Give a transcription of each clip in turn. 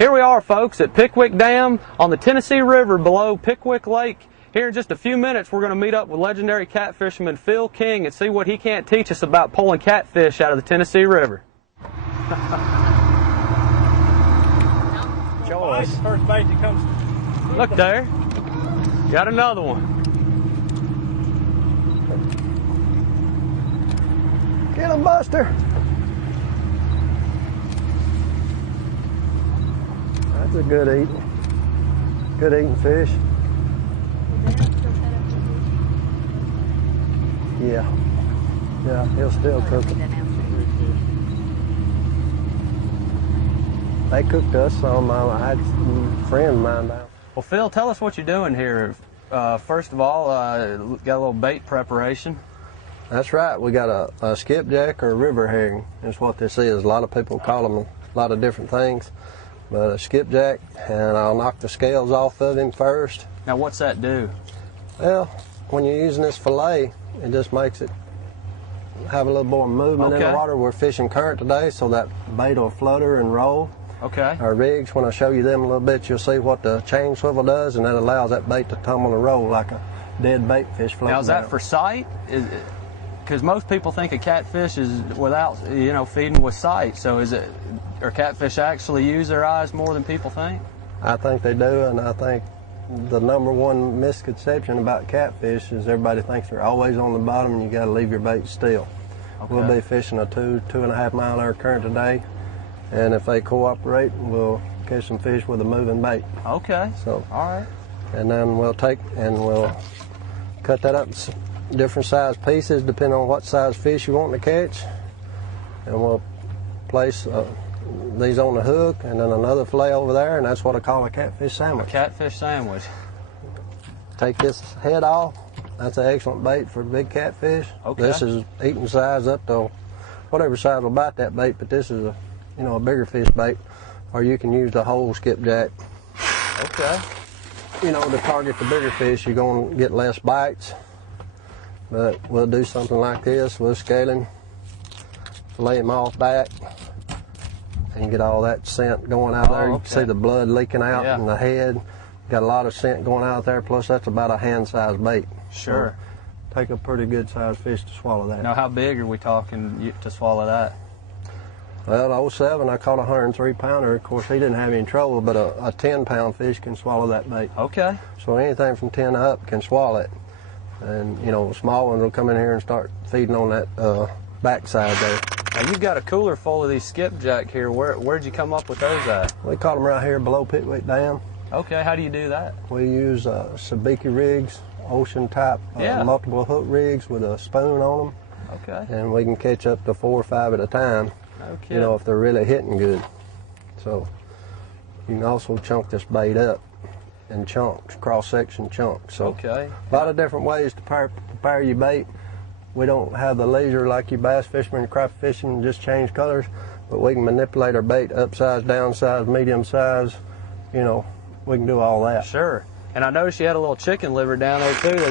Here we are, folks, at Pickwick Dam on the Tennessee River below Pickwick Lake. Here in just a few minutes, we're going to meet up with legendary catfisherman Phil King and see what he can't teach us about pulling catfish out of the Tennessee River. Show us. First bait that comes. Look there. Got another one. Get him, Buster. That's a good eating fish. Yeah, he'll still cook it. They cooked us some. I had some friends of mine down. Well, Phil, tell us what you're doing here. First of all, got a little bait preparation. That's right. We got a skipjack or a river herring. That's what this is. A lot of people call them a lot of different things. But a skipjack, and I'll knock the scales off of him first. Now, what's that do? Well, when you're using this fillet, it just makes it have a little more movement in the water. We're fishing current today, so that bait will flutter and roll. Okay. Our rigs, when I show you them a little bit, you'll see what the chain swivel does, and that allows that bait to tumble and roll like a dead bait fish floating. Now, is that for sight? Because most people think a catfish is without, feeding with sight. So is it? Or catfish actually use their eyes more than people think? I think they do, and I think the number one misconception about catfish is everybody thinks they're always on the bottom and you got to leave your bait still. Okay. We'll be fishing a 2.5 mile an hour current today, and if they cooperate, we'll catch some fish with a moving bait. Okay. So, all right. And then we'll cut that up in different size pieces depending on what size fish you want to catch, and we'll place these on the hook, and then another fillet over there, and that's what I call a catfish sandwich. A catfish sandwich. Take this head off. That's an excellent bait for big catfish. Okay. This is eating size up to whatever size will bite that bait, but this is a bigger fish bait, or you can use the whole skipjack. Okay. To target the bigger fish, you're going to get less bites, but we'll do something like this. We'll scale him, fillet him off back, and get all that scent going out there. You can see the blood leaking out in the head. Got a lot of scent going out there, plus that's about a hand-sized bait. Sure. So take a pretty good-sized fish to swallow that. Now, how big are we talking to swallow that? Well, 07, I caught a 103-pounder. Of course, he didn't have any trouble, but a 10-pound fish can swallow that bait. Okay. So anything from 10 up can swallow it. And, small ones will come in here and start feeding on that backside there. Now, you've got a cooler full of these skipjack here. Where'd you come up with those at? We caught them right here below Pickwick Dam. Okay, how do you do that? We use sabiki rigs, ocean-type multiple hook rigs with a spoon on them. Okay. And we can catch up to 4 or 5 at a time. No kidding. If they're really hitting good. So you can also chunk this bait up in chunks, cross-section chunks. So a lot of different ways to prepare your bait. We don't have the leisure like you bass fishermen, crappie fishing, and just change colors, but we can manipulate our bait upsize, downsize, medium size. We can do all that. Sure. And I noticed you had a little chicken liver down there too.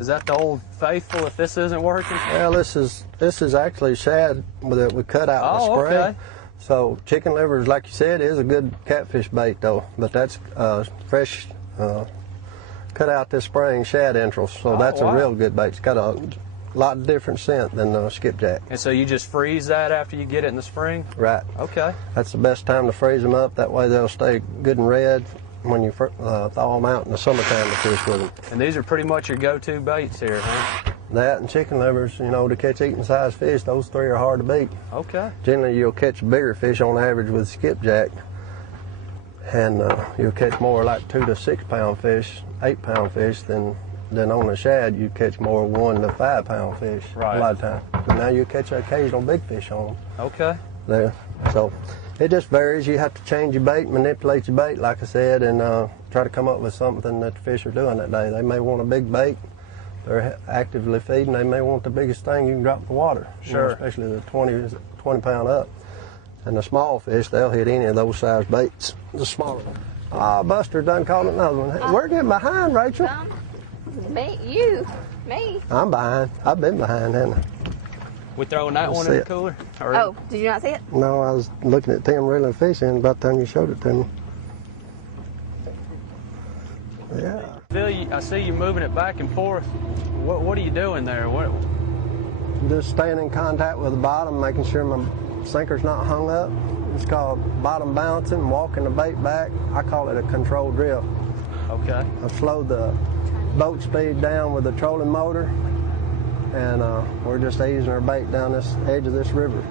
Is that the old faithful if this isn't working? Well, this is actually shad that we cut out in the spring. Okay. So chicken livers, like you said, is a good catfish bait though. But that's fresh, cut out this spring shad entrails. So that's a real good bait. It's got a lot different scent than the skipjack. And so you just freeze that after you get it in the spring? Right. Okay. That's the best time to freeze them up. That way they'll stay good and red when you thaw them out in the summertime to fish with them. And these are pretty much your go-to baits here, huh? That and chicken livers, to catch eating size fish, those three are hard to beat. Okay. Generally, you'll catch bigger fish on average with skipjack, and you'll catch more like 2 to 6 pound fish, 8 pound fish than on the shad. You catch more 1 to 5 pound fish a lot of times. So now you catch an occasional big fish on them. Okay. There. So it just varies. You have to change your bait, manipulate your bait, like I said, and try to come up with something that the fish are doing that day. They may want a big bait. They're actively feeding. They may want the biggest thing you can drop in the water. Sure. Especially the 20 pound up. And the small fish, they'll hit any of those size baits. The smaller one. Ah, Buster done caught another one. We're getting behind, Rachel. Me. I'm behind. I've been behind, haven't I? We throwing that one in the cooler? Oh, did you not see it? No, I was looking at Tim reeling fish in about the time you showed it to me. Yeah. Phil, I see you moving it back and forth. What are you doing there? Just staying in contact with the bottom, making sure my sinker's not hung up. It's called bottom balancing, walking the bait back. I call it a controlled drift. Okay. I've slowed the boat speed down with the trolling motor, and we're just easing our bait down this edge of this river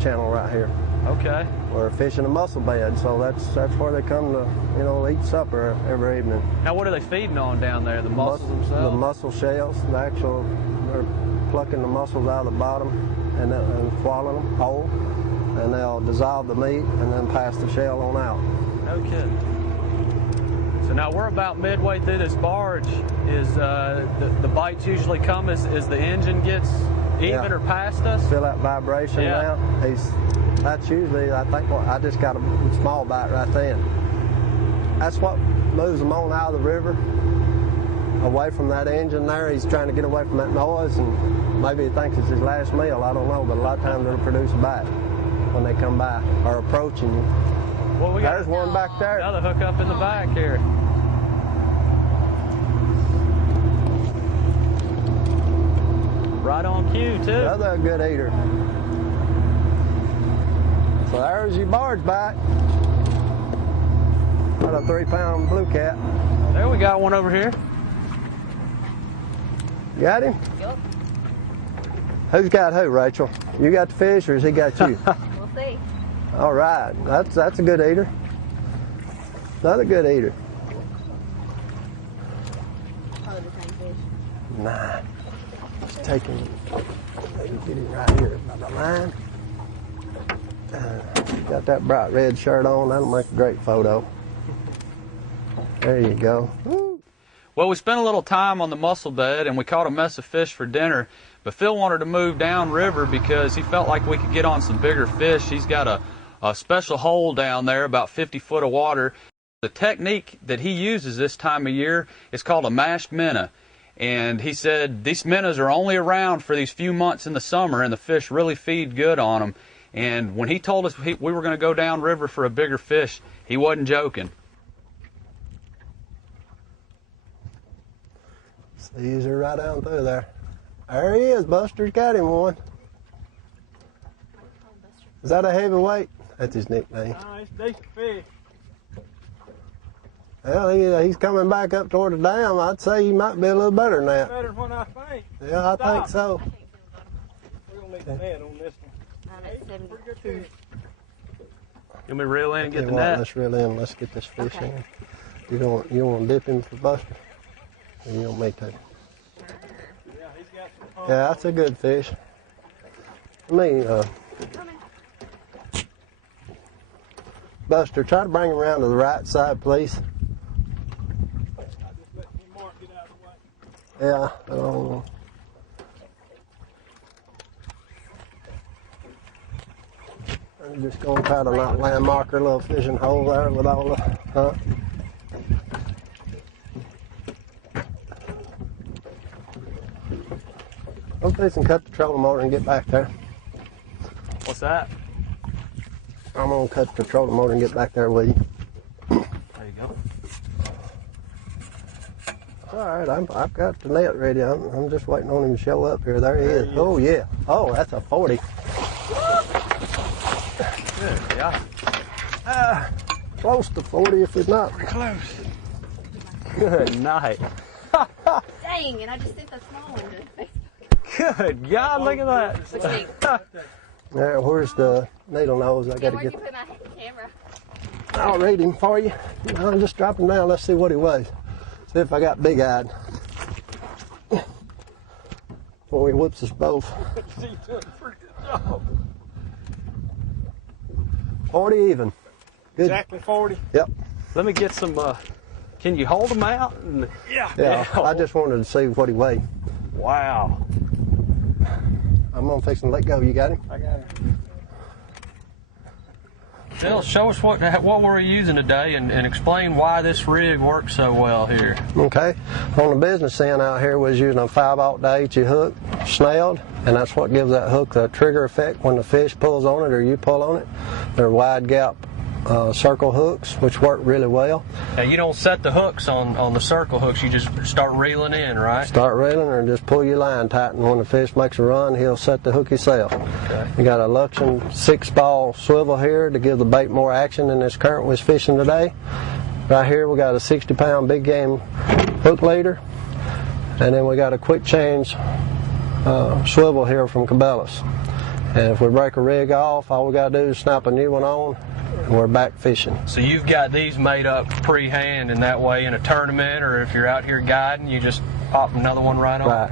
channel right here. Okay. We're fishing a mussel bed, so that's where they come to, you know, eat supper every evening. Now, what are they feeding on down there? The mussels themselves? The mussel shells. They're plucking the mussels out of the bottom and swallowing them whole, and they'll dissolve the meat and then pass the shell on out. No kidding. So now we're about midway through this barge. Is the bites usually come as the engine gets even or past us? Feel that vibration now? That's usually, I think, I just got a small bite right then. That's what moves them on out of the river, away from that engine there. He's trying to get away from that noise, and maybe he thinks it's his last meal. I don't know, but a lot of times it'll produce a bite when they come by or approaching you. Well, There's one back there. Another hook up in the back here. Right on cue, too. Another good eater. So there's your barge bite. Got a 3-pound blue cat. There, we got one over here. You got him? Yep. Who's got who, Rachel? You got the fish, or has he got you? We'll see. All right, that's a good eater. Another good eater. Probably the same fish. Nah, just take him. Get him right here by the line. Got that bright red shirt on. That'll make a great photo. There you go. Woo. Well, we spent a little time on the mussel bed and we caught a mess of fish for dinner, but Phil wanted to move downriver because he felt like we could get on some bigger fish. He's got a special hole down there, about 50 foot of water. The technique that he uses this time of year is called a mashed minnow. And he said these minnows are only around for these few months in the summer, and the fish really feed good on them. And when he told us we were going to go downriver for a bigger fish, he wasn't joking. These are right down through there. There he is, Buster's got him one. Is that a heavyweight? That's his nickname. It's decent fish. Well, he's coming back up toward the dam. I'd say he might be a little better than that. Better than what I think. Yeah, I think so. We're going to leave the net on this one. I'm at 72. Can we reel in and get the What, net? let's reel in. Let's get this fish Okay. in. You want to dip him for Buster? Or you want me to? Yeah, he's got some Yeah, that's a good fish. Buster, try to bring him around to the right side, please. I just let him mark it out of the way. Yeah, I don't know. I'm just going to try to not landmark her little fishing hole there with all the, I'm fixing to cut the trolling motor and get back there. What's that? I'm going to cut the trolling motor and get back there with you. There you go. All right, I've got the net ready. I'm just waiting on him to show up here. There he is. Oh, yeah. Oh, that's a 40. Good, yeah. Close to 40 if it's not. Close. Good night. Dang, and I just sent the small one to Facebook. Good God, look at that. What you think? There, where's the needle nose? I got to Where'd get. you put my camera? I'll read him for you. I'll just drop him down. Let's see what he weighs. See if I got big-eyed. Before he whips us both. He's doing a pretty good job. 40 even. Good. Exactly 40. Yep. Let me get some, can you hold them out? Yeah. I just wanted to see what he weighed. Wow. I'm gonna fix and let go. You got him? I got it. Phil, show us what we're using today and explain why this rig works so well here. Okay. On the business end out here, we was using a 5/8 hook, snelled, and that's what gives that hook the trigger effect when the fish pulls on it or you pull on it. They're wide gap circle hooks, which work really well. Now you don't set the hooks on the circle hooks, you just start reeling in, right? Start reeling or just pull your line tight, and when the fish makes a run, he'll set the hook himself. Okay. You got a Luxion 6-ball swivel here to give the bait more action than this current was fishing today. Right here we got a 60-pound big game hook leader, and then we got a quick change swivel here from Cabela's. And if we break a rig off, all we got to do is snap a new one on, and we're back fishing. So you've got these made up pre-hand, and that way in a tournament or if you're out here guiding, you just pop another one right on. Right.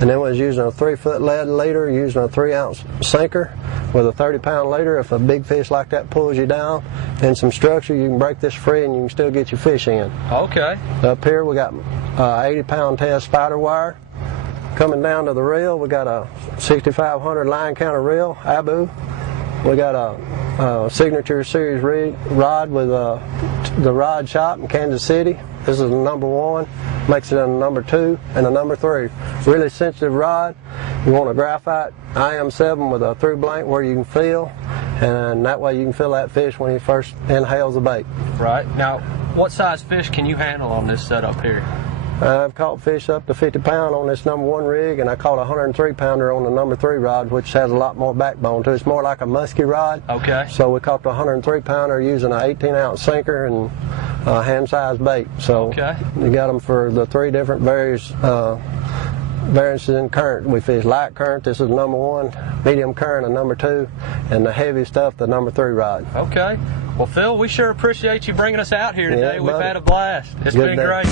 And then we was using a 3-foot lead leader, using a 3-ounce sinker with a 30-pound leader. If a big fish like that pulls you down and some structure, you can break this free and you can still get your fish in. Okay. Up here we got 80-pound test spider wire. Coming down to the reel, we got a 6500 line counter reel, Abu. We got a Signature Series rod with the rod shop in Kansas City. This is the number 1, makes it a number 2 and a number 3. Really sensitive rod. You want a graphite IM7 with a through blank where you can feel, and that way you can feel that fish when he first inhales the bait. Right. Now, what size fish can you handle on this setup here? I've caught fish up to 50 pound on this number 1 rig, and I caught a 103 pounder on the number 3 rod, which has a lot more backbone to it. It's more like a musky rod. Okay. So we caught the 103 pounder using an 18-ounce sinker and hand-sized bait. So okay. You got them for the 3 different variances in current. We fish light current, this is number 1, medium current, a number 2, and the heavy stuff, the number 3 rod. Okay. Well, Phil, we sure appreciate you bringing us out here today. Yeah, We've had a blast. It's been great.